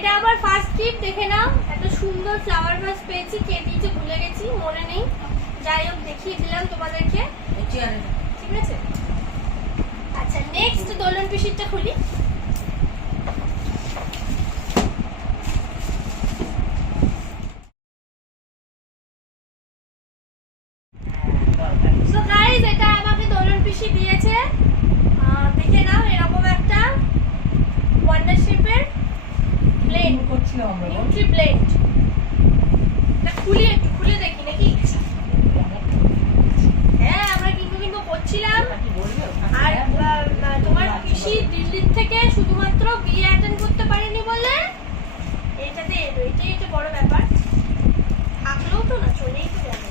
এটা আবার first gift দেখে নাও, এত সুন্দর ফ্লাওয়ার ভাস পেয়েছি, কে দিয়েছে ভুলে গেছি, মনে নেই, যাই হোক দেখিয়ে দিলাম তোমাদেরকে, ঠিক আছে। আচ্ছা নেক্সট দোলন পিসিটা খুলি। সো গাইস এটা আমাকে দোলন পিসি দিয়েছে, দেখে নাও এরকম একটা ওয়ান্ডার শেপের ব্লেড, নিউট্রি ব্লেড। এটা খুলি, একটু খুলে দেখি নাকি। হ্যাঁ আমরা কিন্তু করছিলাম। আর তোমার পিসি দিল্লির থেকে শুধুমাত্র বিয়ে অ্যাটেন্ড করতে পারেনি বলে এইটাতে এলো, এটাই একটা বড় ব্যাপার। থাকলেও তো না, চলেই তো যাবে।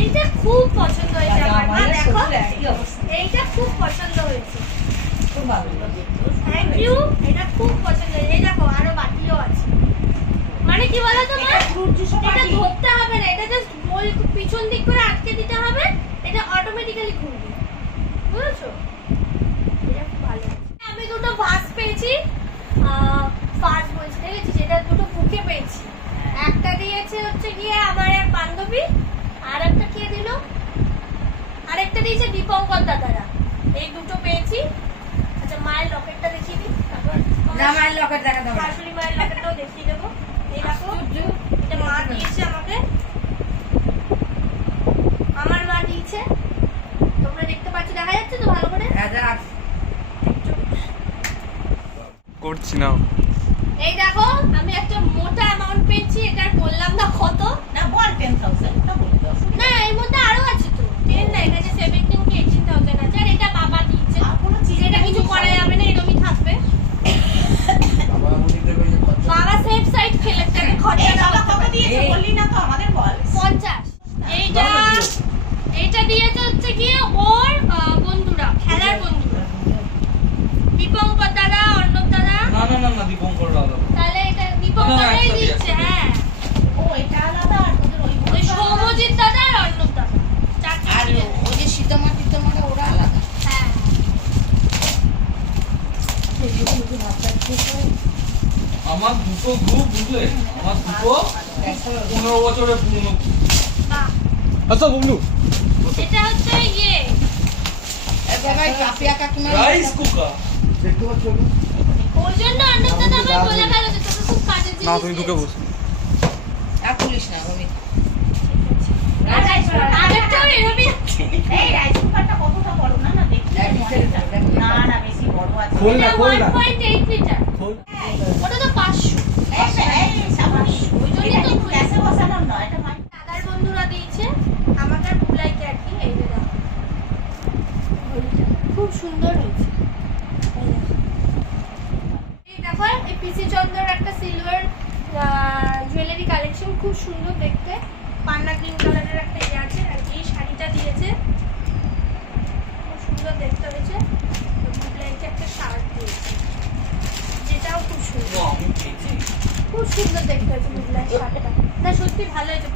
এইটা খুব পছন্দ হয়েছে আমার, দেখো এইটা খুব পছন্দ হয়েছে, থ্যাংক ইউ, এটা খুব পছন্দ হয়েছে। এই দেখো আরো বাটিও আছে, মানে কি বলো তো, এটা ধরতে হবে না, এটা জাস্ট গোল পিছন দিক করে আটকে দিতে হবে, এটা অটোমেটিক্যালি ঘুরবে, বুঝেছো? এটা খুব ভালো। আমি দুটো ভাস পেয়েছি, ভাস বলছি, দেখেছি যেটা দুটো বুকে পেয়েছি। একটা দিয়েছে হচ্ছে গিয়ে আমার এক বান্ধবী, আর একটা কে দিল, আরেকটা দিয়েছে দীপঙ্কর দাদারা। এই দুটো পেয়েছি। আচ্ছা মায়ের লকেটটা দেখিয়ে দিই, তারপর না মায়ের লকেট দেখা দাও, আসলে মায়ের লকেটটাও দেখিয়ে দেবো। এই দেখো এটা মা দিয়েছে আমাকে, আমার মা দিয়েছে, তোমরা দেখতে পাচ্ছ, দেখা যাচ্ছে তো ভালো করে? করছি না। এই দেখো আমি একটা মোটা অ্যামাউন্ট পেয়েছি, এটা বললাম না কত, না বল 10,000 টা বলে দাও। না এর মধ্যে আরো আছে তো, 10 না, এটা যে 17 কি 18,000 আছে। আর এটা বাবা দিয়েছে, আর কোনো চিজ এটা কিছু করা যাবে না, এরকমই থাকবে। বাবা সেফ সাইড খেলে তাকে খরচা বাবা কত দিয়েছে বললি না তো আমাদের বল। 50। এইটা দিয়েছে হচ্ছে কি ওর বন্ধুরা, খেলার বন্ধুরা, দীপঙ্কর দাদা, অর্ণব দাদা। না দীপঙ্কর দাদা, তাহলে এটা দীপঙ্করই দিচ্ছে। হ্যাঁ ও এটা আলাদা, আর তোদের ওই সৌমজিৎ দাদা আর অর্ণব দাদা, চারটে আর দিয়েছে। ওই যে সীতামাটিতে ওরা আলাদা। হ্যাঁ আমার দুটো গ্রুপ, বুঝলে, আমার দুটো 15 বছরের পুরনো। বাহ। আচ্ছা বুবলু, এটা হচ্ছে ইয়ে ভাই কাপিয়া কাকিমা রাইস কুকার দেখতে পাচ্ছ? ওই জন্য অর্ণব দাদা আমার বলে গেল যে তোকে খুব কাজের জিনিস না তুমি ঢুকে বসো। আর পুলিশ না আমি আগেরটাও এরকমই এই রাইস কুকারটা কতটা বড় না না দেখতে না না বেশি বড় আছে। খোল না, খোল না। 1.8 লিটার, খোল। ওটা তো 500। এই সাবাস, ওই জন্যই তো গ্যাসে বসানো নয়, এটা মানে দাদার বন্ধুরা দিয়েছে আমাকে আর বুবলাইকে আর কি। এই যে দেখো খুব সুন্দর হয়েছে। এই দেখো এই পিসি চন্দ্রের একটা সিলভার জুয়েলারি কালেকশন, খুব সুন্দর দেখতে, পান্না গ্রিন কালারের একটা ইয়ে আছে। আর এই শাড়িটা দিয়েছে, খুব সুন্দর দেখতে হয়েছে। বুবলাইকে একটা শার্ট দিয়েছে, যেটাও খুব সুন্দর, খুব সুন্দর দেখতে হয়েছে বুবলাই শার্টটা। না সত্যি ভালো হয়েছে।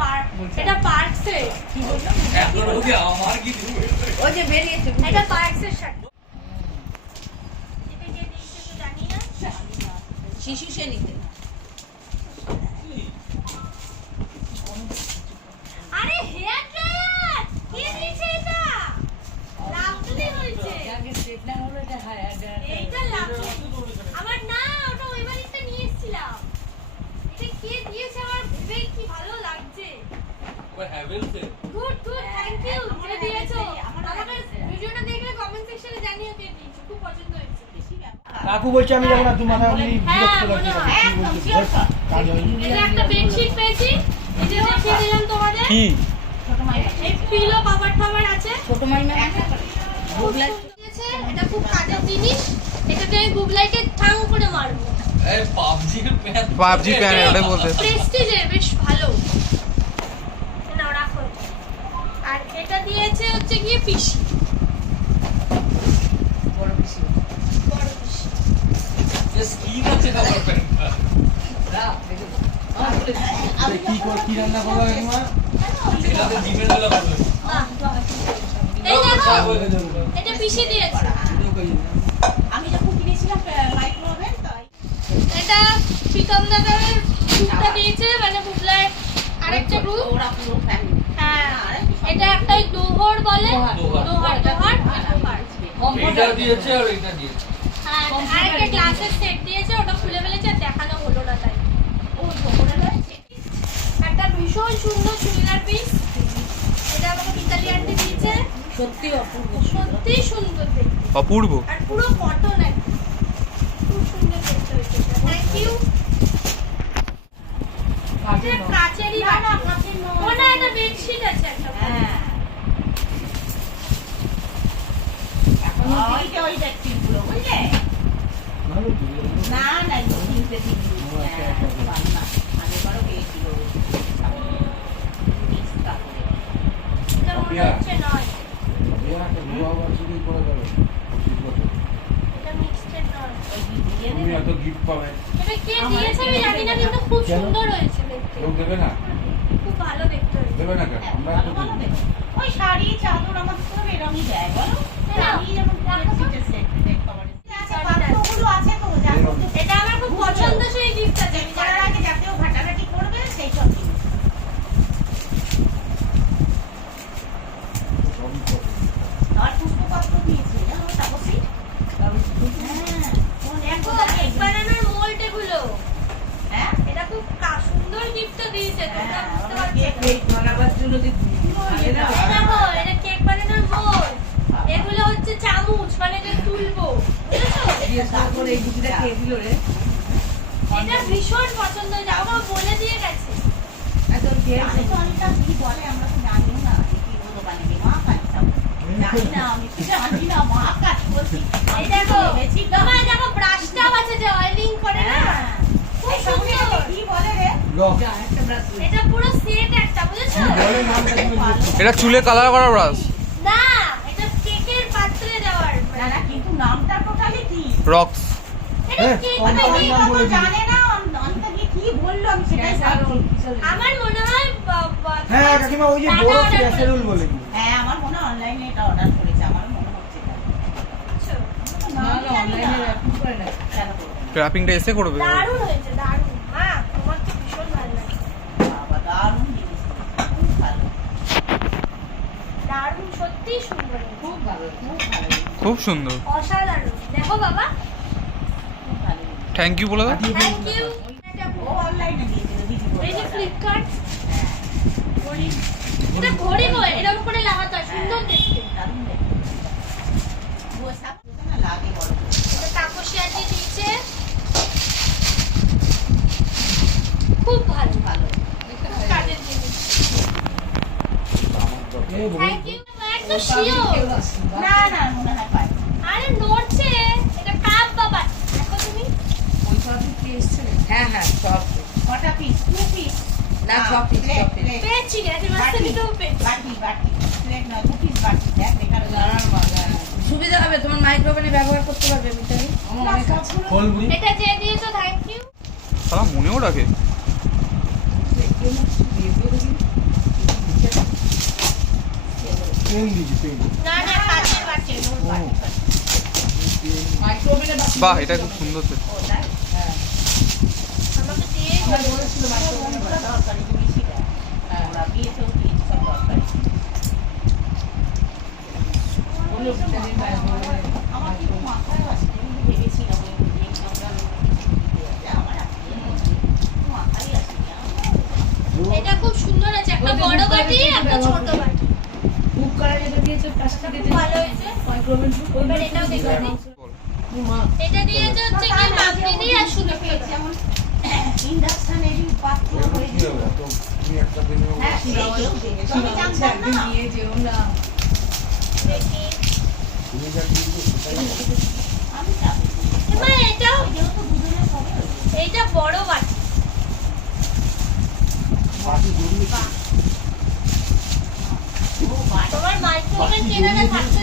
এটা পার্কসে, কি বললো এখন ওকে আমার কি দিবে? ওই যে বেরিয়েছে এটা পার্কসের শার্ট। এটা কে দিয়েছে তো জানি না। শিশু সে নিতে আরে হেয়ার ড্রায়ার কে দিয়েছে এটা? লাভলি হয়েছে এইটা, লাভলি। আমার না ওটা ওই বাড়িতে নিয়ে এসেছিলাম। এটা কে দিয়েছে আমার ভেবে কি ভালো লাগছে। ওই হ্যাভেলসে গুড গুড, থ্যাংক ইউ যে দিয়েছো। আমাকে ভিডিওটা দেখলে কমেন্ট সেকশনে জানিও কে দিয়েছো, খুব পছন্দ হয়েছে। কাকু বলছে আমি যখন তুই মাথা আমি হ্যাঁ, বিরক্ত লাগছে বলো। একদম শিওর কাজ হয়নি। এটা একটা বেডশিট পেয়েছি, এই যে দেখিয়ে দিলাম তোমাদের। কি ছোট মাই এই পিলো কভার টভার আছে, ছোট মাইমা বুবলাই দিয়েছে। এটা খুব কাজের জিনিস, এটাতে আমি বুবলাইকে ঠাং করে মারবো। এই পাবজি প্যান, পাবজি প্যান ওটাই বলতে। প্রেস্টিজের বেশ ভালো, নাও রাখো। আর এটা দিয়েছে হচ্ছে গিয়ে পিসি, বড় বেশি বড় পিসি। যে স্কিন আছে না ওর প্যানটা। কি রান্না করবো তোমার? এটাতে ডিমের বেলা করবে। এই দেখো এটা পিসি দিয়েছে। আমি যখন এটা প্রীতম দাদার গ্রুপটা দিয়েছে, মানে বুবলার আরেকটা গ্রুপ। ওরা পুরো ফ্যামিলি। হ্যাঁ, এটা একটা দোহর বলে, দোহর দোহর এটা দিয়েছে আর এটা দিয়েছে। হ্যাঁ, আরেকটা গ্লাসের সেট দিয়েছে, ওটা খুলে ফেলেছে, আর দেখানো হলো না তাই। ও ঝোপড়ে রয়েছে। একটা ভীষণ সুন্দর চুড়িদার পিস, এটা আমাকে মিতালি আন্টি দিয়েছে। সত্যি অপূর্ব। সত্যি সুন্দর দেখতে, অপূর্ব। আর পুরো কটন একদম, খুব সুন্দর দেখতে হয়েছে। Thank you. এটা কাচেরই না না বাটি। কাছে নয়। ও না, এটা বেডশিট আছে একটা। হ্যাঁ। ওইটা ওই ব্যক্তিগুলো বুঝলে? ভালো তো, না না কিনতে দিবি। হ্যাঁ, না আগেবারও পেয়েছিল। মিক্স কাপড়ে। এটা মনে হচ্ছে নয়, বিয়ে একটা বিবাহ বার্ষিকী করে দেবে 25 বছর। এটা মিক্সড নয়। ওই দিয়ে তুমি দেবে। এত গিফট পাবে, এটা কে দিয়েছে আমি জানি না, কিন্তু খুব সুন্দর হয়েছে দেখতে, কেউ দেবে না? খুব ভালো দেখতে হয়েছে। দেবে না কেন? হ্যাঁ, আমরা ভালো তো ভালো দেবে। ওই শাড়ি চাদর আমার তো এরকমই দেয় বলো? আমি যেমন পরেছি সেট সেট কভারে। আছে পাত্রগুলো আছে তো জানো তো। এটা আমার খুব পছন্দসই গিফট আছে, আমি করার জানি। আগে যাতেও ঘাটাঘাটি করবে সেই সব জিনিস। সবই পছন্দ। আর পুষ্পপত্র দিয়েছে জানো তাপসী? হ্যাঁ। ও দেখো কেক বানানোর মোল্ড এগুলো, হ্যাঁ? এটা খুব সুন্দর গিফট দিয়েছে, তোমরা বুঝতে পারছো না। কেক বানাবার জন্য যে এই দেখো, এটা কেক বানানোর মোল্ড, এগুলো হচ্ছে চামচ, মানে যে তুলবো, বুঝেছো? তারপরে এই দুটোটা খেয়ে দিল রে। এটা ভীষণ পছন্দ হয়েছে, আমাকে বলে দিয়ে গেছে। আমি তো অনেকটা কি বলে আমরা তো জানিও না। কি বলবো বানিয়ে মা কাজ জানি না, আমি কি জানি না মা কাজ বলছি। এই দেখো, বেশি তোমার দেখো ব্রাশটাও আছে যে অয়েলিং করে না, খুব সুন্দর। কি বলে রে? লও। এটা পুরো সেট একটা, বুঝেছো? বলে নামটা কি বলছো? এটা চুলে কালার করা ব্রাশ। না, এটা কেকের পাত্রে দেওয়ার। না না কিন্তু নামটা টোটালি কি? রক্স। এটা হ্যাঁ, কেক অনেক বানাবে। নাম কত বলে দিই। জানে না অনিতা কি বললো আমি সেটাই ভাবছি। আমার মনে হয় হ্যাঁ কাকিমা, ওই যে বড় ক্যাসেরোল বলে কি? হ্যাঁ আমার মনে হয় অনলাইনে এটা অর্ডার করেছে আমার মনে হচ্ছে এটা। কেন করবো? র্যাপিংটা এসে করবে। দারুণ হয়েছে, দারুণ। মা, তোমার তো ভীষণ ভালো লাগে। বাবা দারুণ জিনিস খুব ভালো দারুণ, সত্যিই সুন্দর হয়েছে। খুব ভালো খুব ভালো খুব সুন্দর। অসাধারণ। দেখো বাবা, খুব ভালো। থ্যাংক ইউ বলে দাও। Thank you. ও অনলাইনে দিয়েছিল দিদি এই যে ফ্লিপকার্ট হ্যাঁ ঘড়ি, এটা ঘড়ি গো, এরকম করে লাগাতে হয়, সুন্দর দেখতে। দারুণ দেখতে ও সব না লাগে বড় করে। এটা তাপসী আন্টি দিয়েছে, খুব ভালো, ভালো খুব কাজের জিনিস। এ বল। Thank you. একদম শিওর। না না মনে হয় পাই আরে নড়ছে, এটা কাপ বাবা। দেখো তুমি, হ্যাঁ হ্যাঁ সব কটা পিস টু পিস না, সব piece, প্লেট সব piece। প্লেট পেয়েছি গেছে মাসে দুটো পেয়েছি। বাটি বাটি প্লেট না দু পিস বাটি দেখ বেকার সুবিধা হবে, তোমার মাইক্রোওভেনে ব্যবহার করতে পারবে মিতালি। আমার অনেক আছে। ফলগুলি এটা যে দিয়েছো থ্যাংক ইউ। সারা মনেও রাখে। পেন দিয়েছি, পেন। না না, কাচের বাটি। ও, মাইক্রোওভেনে বাহ, এটা খুব সুন্দর তো। ও তাই হ্যাঁ আমাকে দিয়ে আমার বলেছিল মাইক্রোওভেনে ওরা দরকারি জিনিসই দেয় ওরা দিয়েছেও দিয়েছে সব দরকারি বললো মিতালির মাইক্রোওভেনে। আমার কিন্তু মাথায় আসছে আমি ভেবেছিলাম ওই যে আমরা দিতে হবে আমার মাথায় আসেনি এটা খুব সুন্দর আছে, একটা বড় বাটি, একটা ছোট বাটি। বুক করা যেটা দিয়েছে পাঁচটা খুব দিতে ভালো হয়েছে। মাইক্রোওভেন এবার এটাও দেখো নি। এটা দিয়েছে হচ্ছে কি মাপনি দিয়ে আর শুধু খেতে। যেমন ইন্ডাকশনেরই পাত্র এগুলো হয়ে কি হবে? তো তুমি একটা দিনে হ্যাঁ সেইও দেবে তুমি জানতাম না নিয়ে যেও না। দেখি। তুমি যা দিয়েছো সেটাই হবে। আমি যাবো এবার এটাও, যেহেতু দুজনের হবে এইটা বড় বাটি। বাকি জরুরি কি? ও বাট তোমার মাইক্রোওভেন কেনাটা থাকছে।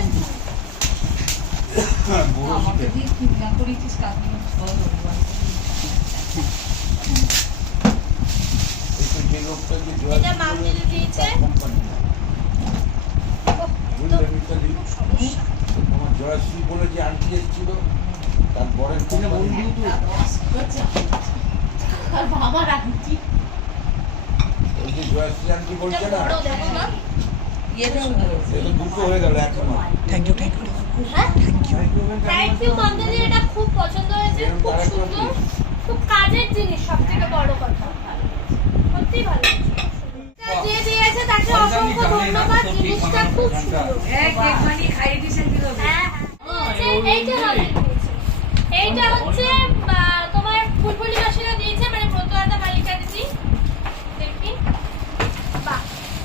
বড় আমাকে শিখে। দিয়ে কি না করেছিস কাকি বলো। এই তো যে লোকটা যে জয় এটা মামনি দিয়েছে। কোম্পানি না। বুঝলে মিতালি? তোমার জয়শ্রী বলে যে আন্টি এসেছিল, তার বরের কিনে বন্ধু তো বাবা রাখছি ওই যে জয়শ্রী আন্টি বলছে না বড় দেখো মা। এটা সে তো দুটো হয়ে গেল একসময় থ্যাংক ইউ হ্যাঁ থ্যাংক ইউ মন্দিরে, এটা খুব পছন্দ হয়েছে, খুব সুন্দর, খুব কাজের জিনিস, সব থেকে বড় কথা সত্যি ভালো লাগছে। যে দিয়েছে তাকে অসংখ্য ধন্যবাদ, জিনিসটা খুব সুন্দর। এক কেক বানিয়ে খাইয়ে দিয়েছেন কি হবে? হ্যাঁ এইটা হবে দিয়েছে। এইটা হচ্ছে তোমার ফুলফুলি মাসিরা দিয়েছে, মানে ব্রতদাতা মালিকা দিদি। দেখি বাহ,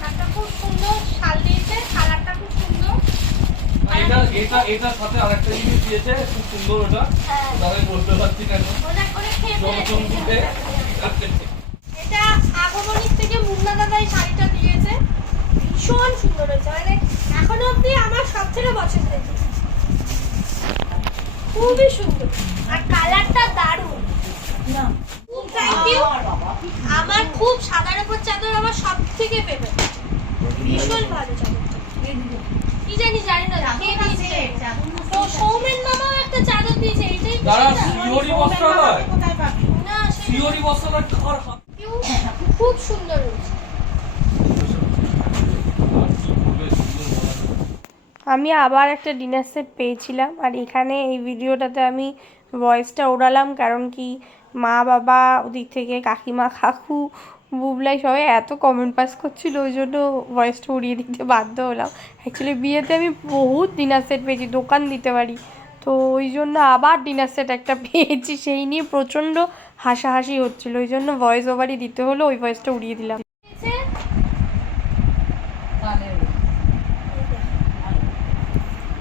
একটা খুব সুন্দর শাল দিয়েছে, কালারটা খুব সুন্দর। এটার সাথে আরেকটা জিনিস দিয়েছে, খুব সুন্দর ওটা। হ্যাঁ তাহলে বলতে পারছি কেন? ওটা করে খেয়ে জমজমতে ফেলেছে। এটা আগমনিক থেকে মুন্না দাদা এই শাড়িটা দিয়েছে, ভীষণ সুন্দর হয়েছে, মানে এখনো অব্দি আমার সবথেকে পছন্দের জিনিস। খুবই সুন্দর আর কালারটা দারুণ। খুব থ্যাংক ইউ। আমার খুব সাদার উপর চাদর আমার সব থেকে ফেভারিট, ভীষণ ভালো চাদর। কি জানি না কে দিয়েছে। তো সৌমেন মামাও একটা চাদর দিয়েছে, এটাই তো দাঁড়া, সেটা। শিওরি বস্ত্রালয়, কোথায় পাবি না সেটা শিওরি বস্ত্রালয় কার হাত? খুব সুন্দর হয়েছে। আমি আবার একটা ডিনার সেট পেয়েছিলাম, আর এখানে এই ভিডিওটাতে আমি ভয়েসটা ওড়ালাম, কারণ কি মা বাবা ওদিক থেকে কাকিমা কাকু বুবলাই সবাই এত কমেন্ট পাস করছিল, ওই জন্য ভয়েসটা উড়িয়ে দিতে বাধ্য হলাম। অ্যাকচুয়ালি বিয়েতে আমি বহুত ডিনার সেট পেয়েছি, দোকান দিতে পারি, তো ওই জন্য আবার ডিনার সেট একটা পেয়েছি, সেই নিয়ে প্রচণ্ড হাসাহাসি হচ্ছিলো, ওই জন্য ভয়েস ওভারই দিতে হলো, ওই ভয়েসটা উড়িয়ে দিলাম।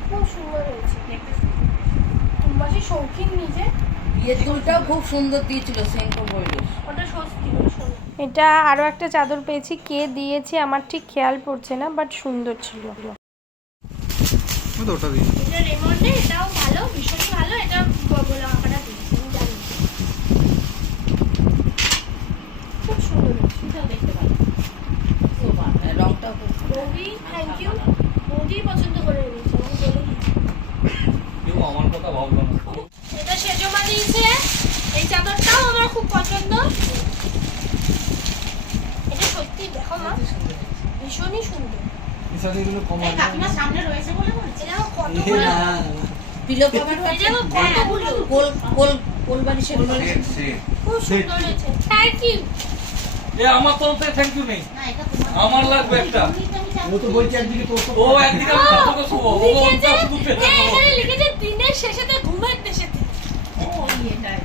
খুব সুন্দর হয়েছে, মাসি শৌখিন নিজে। বিয়ের চুলটাও খুব সুন্দর দিয়েছিল, সেন্কো বইলো। ওটা স্বস্তি। এটা আরো একটা চাদর পেয়েছি, কে দিয়েছে আমার ঠিক খেয়াল পড়ছে না, বাট সুন্দর ছিল। ওটা দিই। এটা রেমন্ডে, এটাও ভালো, ভীষণই ভালো। এটা বড় আকারটা দিয়েছি, আমি জানি। খুব সুন্দর হয়েছে, এটাও দেখতে পাবি সোফা রংটাও খুব বৌদি থ্যাংক ইউ, বৌদি পছন্দ করে নিয়েছে, আমি বলে দিচ্ছি। কেউ আমার কথা ভাবলো না। এটা সেজমা দিয়েছে, এই চাদরটাও আমার খুব পছন্দ। এটা সত্যি দেখো মা, ভীষণই সুন্দর। এই শাড়িগুলো কম এই কাকিমার সামনে রয়েছে বলে বলছি এটা কতগুলো, পিলো কভার এটা কতগুলো, কোল বালিশের খুব সুন্দর হয়েছে। Thank you. এ আমার তরফ থেকে থ্যাংক ইউ নেই, না এটা তোমার আমার লাগবে একটা। ও তো বলছে একদিকে তোর তো ও একদিকে আমি তোকে শোবো, ও ওটা শুধু পেতে হ্যাঁ, দেবো। এখানে লিখেছে দিনের শেষেতে ঘুমের দেশেতে। ওই এটাই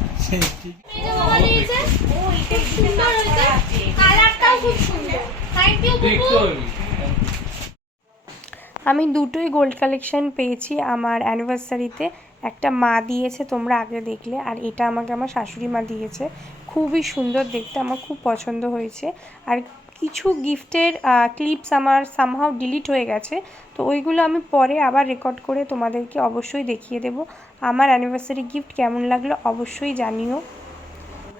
এই যে বাবা দিয়েছে, খুব সুন্দর হয়েছে, কালারটাও খুব সুন্দর। থ্যাংক ইউ দেখতে বুবু। হবে। আমি দুটোই গোল্ড কালেকশন পেয়েছি আমার অ্যানিভার্সারিতে। একটা মা দিয়েছে, তোমরা আগে দেখলে, আর এটা আমাকে আমার শাশুড়ি মা দিয়েছে। খুবই সুন্দর দেখতে, আমার খুব পছন্দ হয়েছে। আর কিছু গিফটের ক্লিপস আমার সামহাও ডিলিট হয়ে গেছে, তো ওইগুলো আমি পরে আবার রেকর্ড করে তোমাদেরকে অবশ্যই দেখিয়ে দেব। আমার অ্যানিভার্সারি গিফট কেমন লাগলো অবশ্যই জানিও।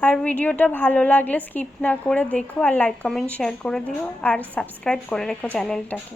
আর ভিডিওটা ভালো লাগলে স্কিপ না করে দেখো, আর লাইক কমেন্ট শেয়ার করে দিও, আর সাবস্ক্রাইব করে রেখো চ্যানেলটাকে।